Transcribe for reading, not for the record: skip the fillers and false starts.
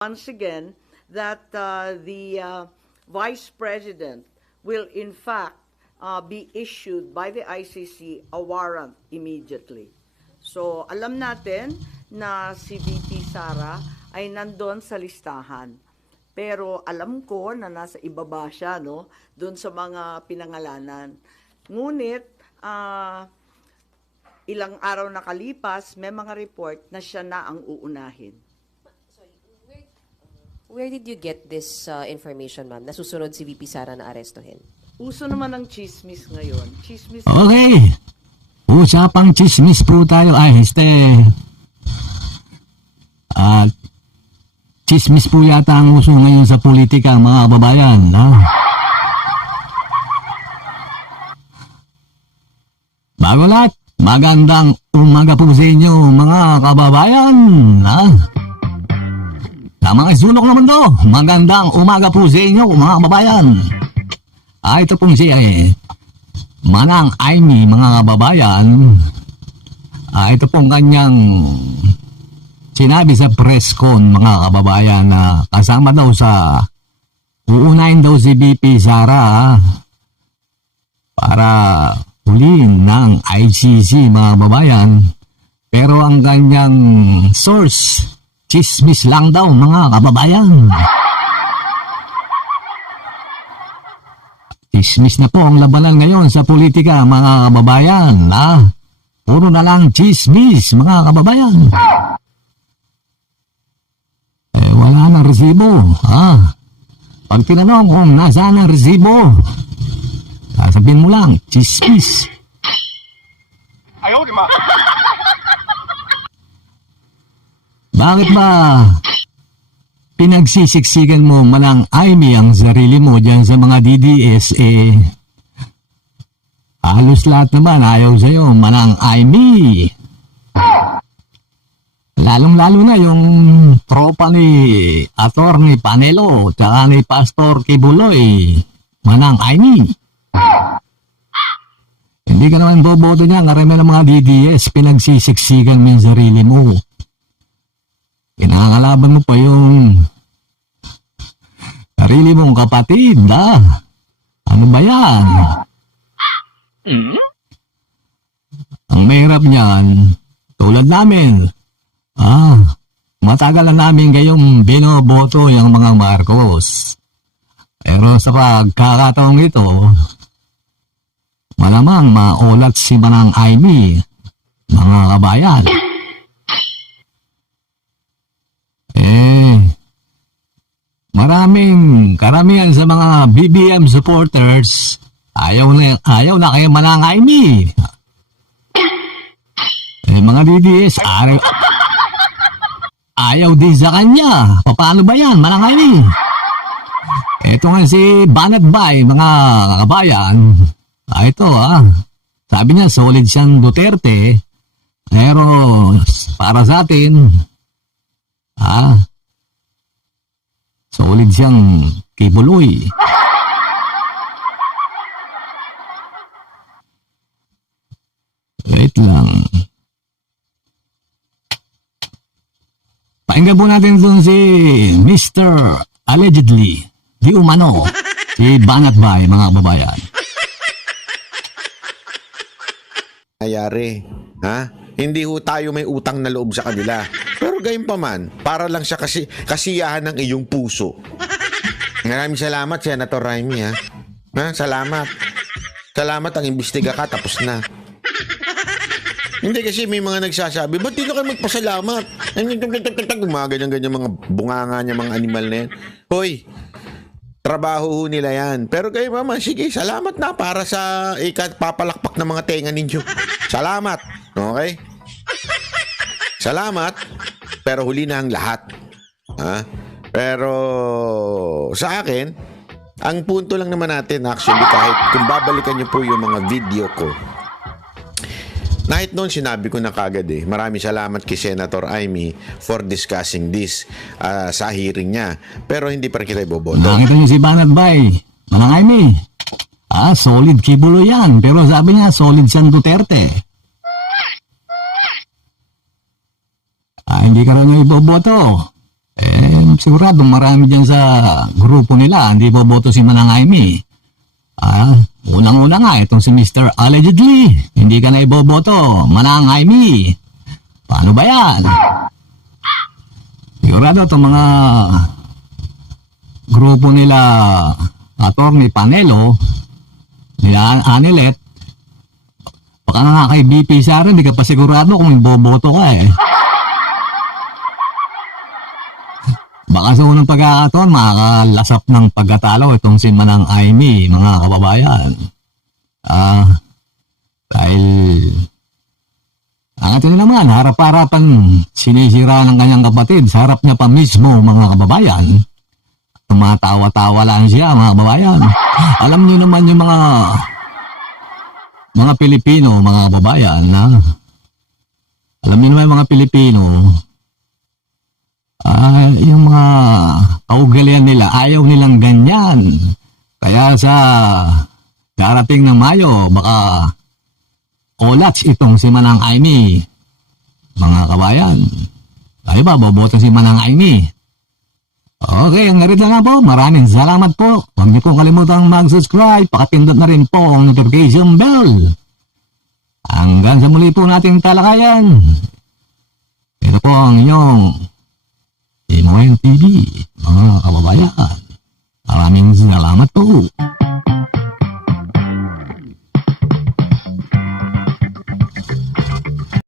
once again that the Vice President will in fact be issued by the ICC a warrant immediately. So alam natin na si VP Sara ay nandun sa listahan. Pero alam ko na nasa ibaba siya, no? Doon sa mga pinangalanan. Ngunit, ilang araw nakalipas, may mga report na siya na ang uunahin. Where did you get this information, ma'am? Nasusunod si VP Sara na arestuhin? Uso naman ng chismis ngayon. Chismis. Okay. Usapang chismis po tayo. Chismis po yata ang uso ngayon sa politika, mga kababayan. Bago lahat, magandang umaga po sa inyo, mga kababayan. Sa mga isulok naman to, magandang umaga po sa inyo, mga kababayan. Ito pong si Manang Aimee, mga kababayan. Ito pong kanyang sinabi sa press con, mga kababayan, na kasama daw sa uunahin daw si VP Sara para huliin ng ICC, mga kababayan. Pero ang kanyang source, chismis lang daw, mga kababayan. Chismis na po ang labanan ngayon sa politika, mga kababayan. Puro na lang chismis, mga kababayan. Wala nang resibo. Pag tinanong kung nasaan ang resibo, sasabihin mo lang, chismis. Ayaw, di ma. Bakit ba pinagsisiksikan mo, Manang Aimee, ang sarili mo dyan sa mga DDS? Halos lahat naman ayaw sa'yo, Manang Aimee. Lalong-lalo na yung tropa ni Atty. Panelo tsaka ni Pastor Kibuloy, Manang Aimee. Hindi ka naman boboto niya, karami ng mga DDS, pinagsisiksikan mo yung sarili mo. Kinakalaban mo pa yung sarili mong kapatid, Ano ba yan? Ang mahirap niyan, tulad namin, matagal na namin kayong binoboto yung mga Marcos. Pero sa pagkakataong ito, malamang maulat si Manang Aimee, mga kabayan. Karamihan sa mga BBM supporters, ayaw na kay Manang Aimee. Mga DDS, ayaw din sa kanya. Paano ba yan, Manang Aimee? Ito nga si Banat Bay, mga kabayan. Ito sabi niya solid siyang Duterte. Pero para sa atin, solid siyang Kibuloy. Wait lang. Pakinggan po natin doon si Mr. Allegedly, di umano, si Banat Bay, mga kababayan. Nangyari, Hindi ho tayo may utang na loob sa kanila. Pero gayon pa man, para lang siya kasiyahan ng iyong puso. Maraming salamat, Senator Aimee, Salamat. Salamat, ang imbestiga ka, tapos na. Hindi kasi may mga nagsasabi, ba't di na kayo magpasalamat? Mga ganyan-ganyan mga bunganga niya, mga animal na yan. Hoy, trabaho ho nila yan. Pero kayo mama, sige, salamat na para sa papalakpak ng mga tenga ninyo. Salamat. Okay? Salamat. Pero huli na ang lahat. Pero sa akin, ang punto lang naman natin actually, kahit kung babalikan niyo po yung mga video ko, kahit noon sinabi ko na kagad maraming salamat kay Senator Aimee for discussing this sa hearing niya. Pero hindi pa rin kita iboboto. Nakita niyo si Banat Bay, Manang Aimee. Solid Kibuloy yan. Pero sabi niya, solid siyang Duterte. Hindi ka rin niya iboboto. Sigurado marami dyan sa grupo nila, hindi boboto si Manang Amy. Unang-una nga, itong si Mr. Allegedly, hindi ka na iboboto, Manang Amy. Paano ba yan? Sigurado itong mga grupo nila, Atty. Panelo, nila Anilet, baka nga kay BP Sara, hindi ka pa sigurado kung iboboto ka eh. Baka sa unang pagkakataon, makakalasap ng pagkatalo itong si Manang Amy, mga kababayan. Dahil ang atin naman, harap-harapan sinisira ng kanyang kapatid, sa harap niya pa mismo, mga kababayan. Tumatawa-tawa lang siya, mga kababayan. Alam niyo naman yung mga Pilipino, mga kababayan, na alam niyo naman yung mga Pilipino, yung mga kaugalian nila, ayaw nilang ganyan. Kaya sa darating ng Mayo, baka kolats itong si Manang Amy. Mga kabayan, tayo ba, boboto si Manang Amy? Okay, ang narito na po. Maraming salamat po. Huwag niyo po kalimutang mag-subscribe. Pakapindot na rin po ang notification bell. Hanggang sa muli po nating talakayan. Ito po ang inyong Imoy TV, mga kababayan. Maraming salamat po.